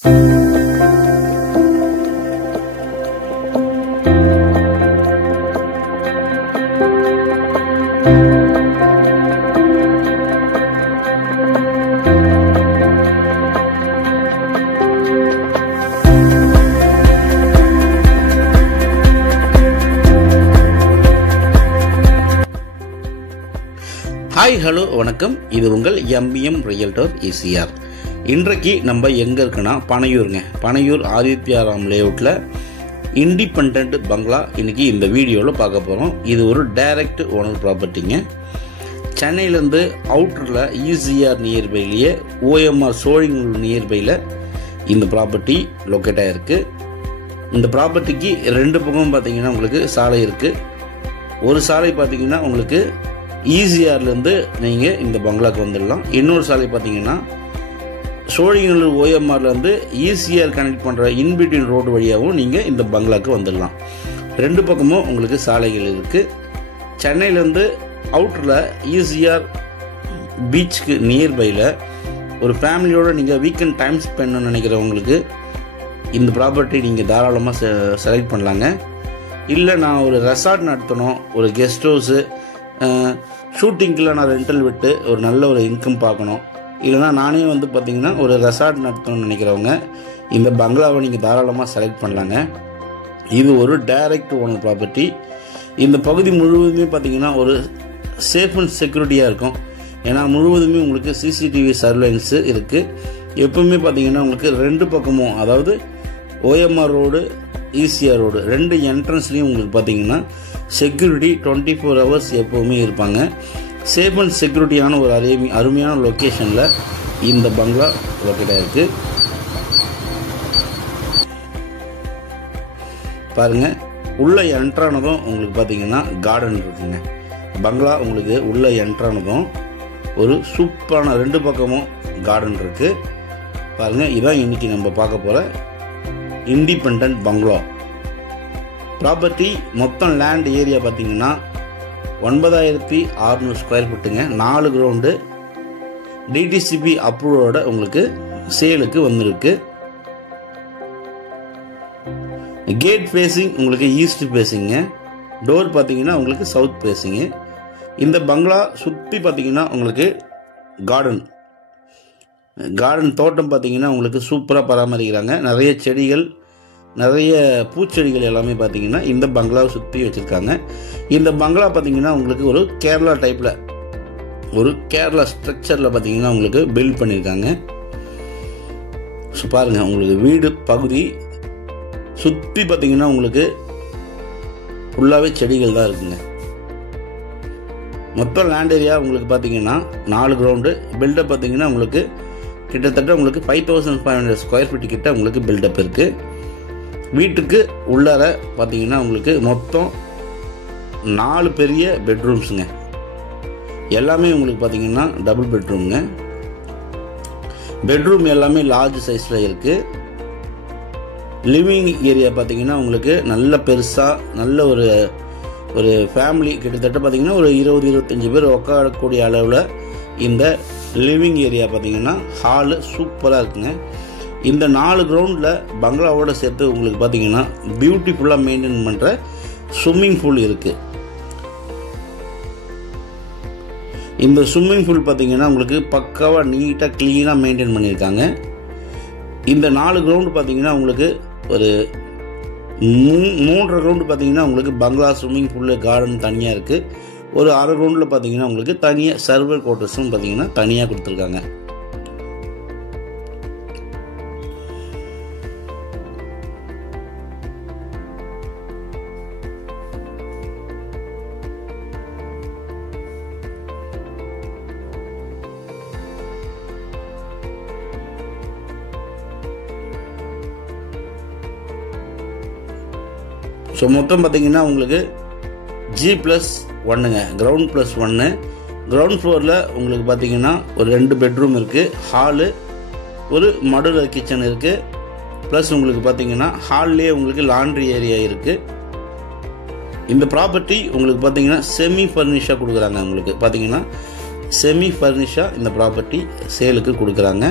Hi hello வணக்கம். இது உங்கள் எம்பிஎம் ரியல்டர் ஈசிஆர். இன்றைக்கு நம்ம எங்கே இருக்குன்னா பனையூருங்க. பனையூர் ஆதித்யாராம் லேஅவுட்டில் இண்டிபெண்ட் பங்களா இன்னைக்கு இந்த வீடியோவில் பார்க்க போகிறோம். இது ஒரு டைரக்ட் ஓனர் ப்ராப்பர்ட்டிங்க. சென்னையிலேருந்து அவுட்டரில் ஈசிஆர் நியர்பைலேயே ஓஎம்ஆர் சோழிங்கநல்லூர் நியர்பையில் இந்த ப்ராப்பர்ட்டி லொக்கேட் ஆகிருக்கு. இந்த ப்ராப்பர்ட்டிக்கு ரெண்டு பக்கம் பார்த்தீங்கன்னா உங்களுக்கு சாலை இருக்குது. ஒரு சாலை பார்த்தீங்கன்னா உங்களுக்கு ஈசிஆர்லேருந்து நீங்கள் இந்த பங்களாக்கு வந்துடலாம். இன்னொரு சாலை பார்த்தீங்கன்னா சோழிங்கநல்லூர் ஓஎம்ஆர்லேருந்து ஈசிஆர் கனெக்ட் பண்ணுற இன்பிட்வீன் ரோடு வழியாகவும் நீங்கள் இந்த பங்களாக்கு வந்துடலாம். ரெண்டு பக்கமும் உங்களுக்கு சாலைகள் இருக்குது. சென்னையிலேருந்து அவுட்டரில் ஈசிஆர் பீச்சுக்கு நியர்பையில் ஒரு ஃபேமிலியோடு நீங்கள் வீக்கெண்ட் டைம் ஸ்பெண்ட் பண்ண நினைக்கிறவங்களுக்கு இந்த ப்ராப்பர்ட்டி நீங்கள் தாராளமாக செலக்ட் பண்ணலாங்க. இல்லை நான் ஒரு ரெசார்ட் நடத்தணும், ஒரு கெஸ்ட் ஹவுஸு, ஷூட்டிங்கில் நான் ரெண்டல் விட்டு ஒரு நல்ல ஒரு இன்கம் பார்க்கணும், இல்லைனா நானே வந்து பார்த்திங்கன்னா ஒரு ரெசார்ட் நடத்தணும்னு நினைக்கிறவங்க இந்த பங்களாவை நீங்கள் தாராளமாக செலக்ட் பண்ணலாங்க. இது ஒரு டைரக்ட் ஓனர் ப்ராப்பர்ட்டி. இந்த பகுதி முழுவதுமே பார்த்திங்கன்னா ஒரு சேஃப் அண்ட் செக்யூரிட்டியாக இருக்கும். ஏன்னா முழுவதுமே உங்களுக்கு சிசிடிவி சர்வேலன்ஸு இருக்குது. எப்பவுமே பார்த்திங்கன்னா உங்களுக்கு ரெண்டு பக்கமும், அதாவது ஓஎம்ஆர் ரோடு, ஈசிஆர் ரோடு ரெண்டு என்ட்ரன்ஸ்லேயும் உங்களுக்கு பார்த்தீங்கன்னா செக்யூரிட்டி 24 hours எப்போவுமே இருப்பாங்க. சேஃப் அண்ட் செக்யூரிட்டியான ஒரு அருமையான லொக்கேஷனில் இந்த பங்களா லொக்கேட் ஆகிருக்கு. பாருங்கள், உள்ளே என்ட்ரானதும் உங்களுக்கு பார்த்தீங்கன்னா கார்டன் இருக்குங்க. பங்களா உங்களுக்கு உள்ளே என்ட்ரானதும் ஒரு சூப்பரான ரெண்டு பக்கமும் கார்டன் இருக்குது. பாருங்கள், இதான் இன்றைக்கி நம்ம பார்க்க போகிற இண்டிபெண்ட் பங்களா ப்ராப்பர்ட்டி. மொத்தம் லேண்ட் ஏரியா பார்த்தீங்கன்னா 9600 ஸ்கொயர் ஃபீட்டுங்க. 4 கிரவுண்டு டிடிசிபி அப்ரூவோட உங்களுக்கு சேலுக்கு வந்திருக்கு. கேட் ஃபேஸிங் உங்களுக்கு ஈஸ்ட் ஃபேஸிங்க. டோர் பார்த்தீங்கன்னா உங்களுக்கு சவுத் ஃபேஸிங்கு. இந்த பங்களா சுற்றி பார்த்தீங்கன்னா உங்களுக்கு கார்டன் தோட்டம் பார்த்தீங்கன்னா உங்களுக்கு சூப்பராக பராமரிக்கிறாங்க. நிறைய செடிகள், நிறைய பூச்செடிகள் எல்லாமே பார்த்தீங்கன்னா இந்த பங்களாவை சுற்றி வச்சுருக்காங்க. இந்த பங்களா பார்த்தீங்கன்னா உங்களுக்கு ஒரு கேரளா டைப்பில், ஒரு கேரளா ஸ்ட்ரக்சரில் பார்த்தீங்கன்னா உங்களுக்கு பில்ட் பண்ணியிருக்காங்க. ஸோ பாருங்கள், உங்களுக்கு வீடு பகுதி சுற்றி பார்த்தீங்கன்னா உங்களுக்கு ஃபுல்லாகவே செடிகள் தான் இருக்குங்க. மொத்தம் லேண்ட் ஏரியா உங்களுக்கு பார்த்தீங்கன்னா 4 கிரவுண்டு. பில்டப் பார்த்தீங்கன்னா உங்களுக்கு கிட்டத்தட்ட உங்களுக்கு 5500 ஸ்கொயர் ஃபீட் கிட்ட உங்களுக்கு பில்டப் இருக்குது. வீட்டுக்கு உள்ளார பார்த்தீங்கன்னா உங்களுக்கு மொத்தம் 4 பெரிய பெட்ரூம்ஸுங்க. எல்லாமே உங்களுக்கு பார்த்தீங்கன்னா டபுள் பெட்ரூம்ங்க. பெட்ரூம் எல்லாமே லார்ஜ் சைஸில் இருக்குது. லிவிங் ஏரியா பார்த்தீங்கன்னா உங்களுக்கு நல்ல பெருசாக, நல்ல ஒரு ஃபேமிலி கிட்டத்தட்ட பார்த்தீங்கன்னா ஒரு 20-25 பேர் உட்காரக்கூடிய அளவில் இந்த லிவிங் ஏரியா பார்த்தீங்கன்னா ஹாலு சூப்பராக இருக்குங்க. இந்த 4 கிரவுண்டில் பங்களாவோட சேர்த்து உங்களுக்கு பார்த்தீங்கன்னா பியூட்டிஃபுல்லாக மெயின்டைன் பண்ணுற ஸ்விம்மிங் பூல் இருக்குது. இந்த ஸ்விம்மிங் பூல் பார்த்தீங்கன்னா உங்களுக்கு பக்காவாக நீட்டாக க்ளீனாக மெயின்டைன் பண்ணியிருக்காங்க. இந்த 4 கிரவுண்டு பார்த்தீங்கன்னா உங்களுக்கு ஒரு 3.5 கிரவுண்டு பார்த்தீங்கன்னா உங்களுக்கு பங்களா, ஸ்விம்மிங் பூல், கார்டன் தனியாக இருக்குது. ஒரு 1/2 கிரவுண்டில் பார்த்தீங்கன்னா உங்களுக்கு தனியாக சர்வர் குவார்ட்டர்ஸும் பார்த்தீங்கன்னா தனியாக கொடுத்துருக்காங்க. ஸோ மொத்தம் பார்த்தீங்கன்னா உங்களுக்கு G+1ங்க, கிரவுண்ட் +1. கிரவுண்ட் ஃப்ளோரில் உங்களுக்கு பார்த்தீங்கன்னா ஒரு 2 பெட்ரூம் இருக்குது. ஹாலு, ஒரு மாடுலர் கிச்சன் இருக்குது. ப்ளஸ் உங்களுக்கு பார்த்தீங்கன்னா ஹால்லேயே உங்களுக்கு லாண்ட்ரி ஏரியா இருக்குது. இந்த ப்ராப்பர்ட்டி உங்களுக்கு பார்த்தீங்கன்னா செமி ஃபர்னிஷாக கொடுக்குறாங்க. உங்களுக்கு பார்த்தீங்கன்னா செமி ஃபர்னிஷாக இந்த ப்ராப்பர்ட்டி சேலுக்கு கொடுக்குறாங்க.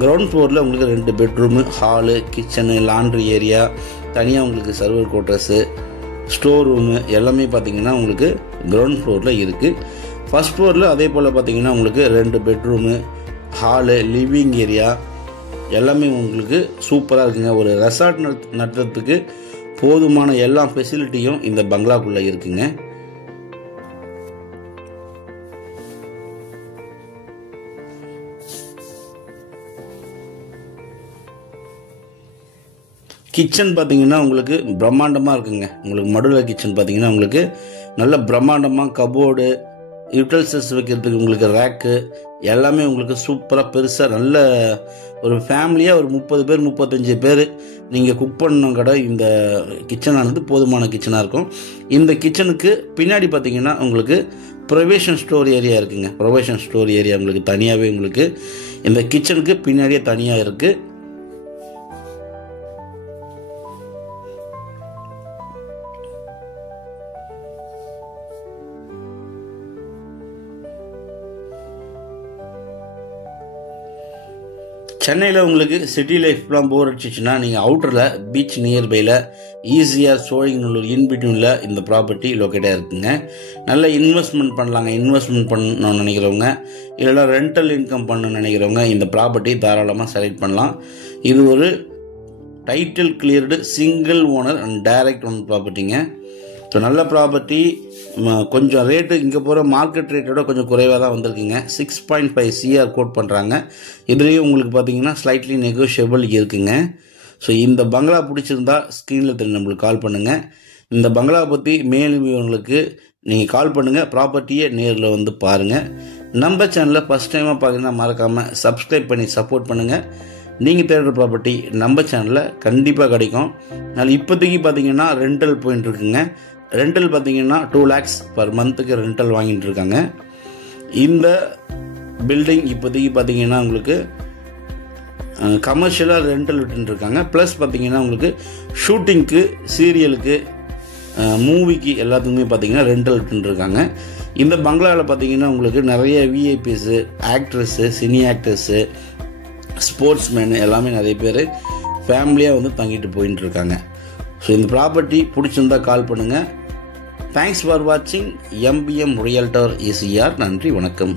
கிரவுண்ட் ஃப்ளோரில் உங்களுக்கு 2 bedroom, hall, kitchen, laundry area, தனியாக உங்களுக்கு சர்வர் குவார்ட்டர்ஸு, ஸ்டோர் ரூமு எல்லாமே பார்த்தீங்கன்னா உங்களுக்கு கிரவுண்ட் ஃப்ளோரில் இருக்குது. ஃபர்ஸ்ட் ஃப்ளோரில் அதே போல் பார்த்தீங்கன்னா உங்களுக்கு 2 பெட்ரூமு, ஹாலு, லிவிங் ஏரியா எல்லாமே உங்களுக்கு சூப்பராக இருக்குங்க. ஒரு ரெசார்ட் நடத்துறதுக்கு போதுமான எல்லா ஃபெசிலிட்டியும் இந்த பங்களாக்குள்ளே இருக்குங்க. கிச்சன் பார்த்தீங்கன்னா உங்களுக்கு பிரம்மாண்டமாக இருக்குங்க. உங்களுக்கு மாடுலர் கிச்சன் பார்த்தீங்கன்னா உங்களுக்கு நல்ல பிரம்மாண்டமாக கபோர்டு, யூட்டல்சஸ் வைக்கிறதுக்கு உங்களுக்கு ரேக்கு எல்லாமே உங்களுக்கு சூப்பராக பெருசாக நல்ல ஒரு ஃபேமிலியாக ஒரு 30 பேர் 35 பேர் நீங்கள் குக் பண்ண கடை இந்த கிச்சனானது போதுமான கிச்சனாக இருக்கும். இந்த கிச்சனுக்கு பின்னாடி பார்த்தீங்கன்னா உங்களுக்கு ப்ரொவிஷன் ஸ்டோர் ஏரியா இருக்குங்க. ப்ரொவிஷன் ஸ்டோர் ஏரியா உங்களுக்கு தனியாகவே உங்களுக்கு இந்த கிச்சனுக்கு பின்னாடியே தனியாக இருக்குது. சென்னையில் உங்களுக்கு சிட்டி லைஃப்லாம் போர் அடிச்சிச்சுன்னா நீங்கள் அவுட்டரில் பீச் நியர்பையில் ஈஸியாக சோழிங்கநல்லூர் இன்பிட்வீனில் இந்த ப்ராப்பர்ட்டி லொக்கேட்டாக இருக்குங்க. நல்ல இன்வெஸ்ட்மெண்ட் பண்ணலாங்க. இன்வெஸ்ட்மெண்ட் பண்ணணும்னு நினைக்கிறவங்க இல்லைனா ரெண்டல் இன்கம் பண்ணணும்னு நினைக்கிறவங்க இந்த ப்ராப்பர்ட்டி தாராளமாக செலக்ட் பண்ணலாம். இது ஒரு title cleared single owner and direct own ப்ராப்பர்ட்டிங்க. ஸோ நல்ல ப்ராப்பர்ட்டி. கொஞ்சம் ரேட்டு இங்கே போகிற மார்க்கெட் ரேட்டோட கொஞ்சம் குறைவாக தான் வந்திருக்குங்க. 6.5 CR கோட் பண்ணுறாங்க. இதுலேயும் உங்களுக்கு பார்த்தீங்கன்னா ஸ்லைட்லி நெகோஷியபிள் இருக்குங்க. ஸோ இந்த பங்களா பிடிச்சிருந்தா ஸ்க்ரீனில் தெரியும் நம்மளுக்கு கால் பண்ணுங்கள். இந்த பங்களா பற்றி மேலும் உங்களுக்கு நீங்கள் கால் பண்ணுங்கள். ப்ராப்பர்ட்டியை நேரில் வந்து பாருங்கள். நம்ம சேனலில் ஃபஸ்ட் டைமாக பார்த்தீங்கன்னா மறக்காமல் சப்ஸ்கிரைப் பண்ணி சப்போர்ட் பண்ணுங்கள். நீங்கள் தேடுற ப்ராப்பர்ட்டி நம்ம சேனலில் கண்டிப்பாக கிடைக்கும். அதனால் இப்போதைக்கு பார்த்தீங்கன்னா ரெண்டல் போயின்னு இருக்குங்க. ரெண்டல் பார்த்தீங்கன்னா 2 lakhs per மந்த்துக்கு ரெண்டல் வாங்கிட்டு இருக்காங்க. இந்த பில்டிங் இப்போதைக்கு பார்த்தீங்கன்னா உங்களுக்கு கமர்ஷியலாக ரெண்டல் விட்டுருக்காங்க. ப்ளஸ் பார்த்தீங்கன்னா உங்களுக்கு ஷூட்டிங்க்கு, சீரியலுக்கு, மூவிக்கு எல்லாத்துக்குமே பார்த்தீங்கன்னா ரெண்டல் விட்டுருக்காங்க. இந்த பங்களாவில் பார்த்தீங்கன்னா உங்களுக்கு நிறைய VIPs, actress, cine actors, sportsmen எல்லாமே நிறைய பேர் ஃபேமிலியாக வந்து தங்கிட்டு போயின்னு இருக்காங்க. ஸோ இந்த ப்ராப்பர்ட்டி பிடிச்சிருந்தா கால் பண்ணுங்கள். தேங்க்ஸ் ஃபார் வாட்சிங். MBM realtor ECR. நன்றி, வணக்கம்.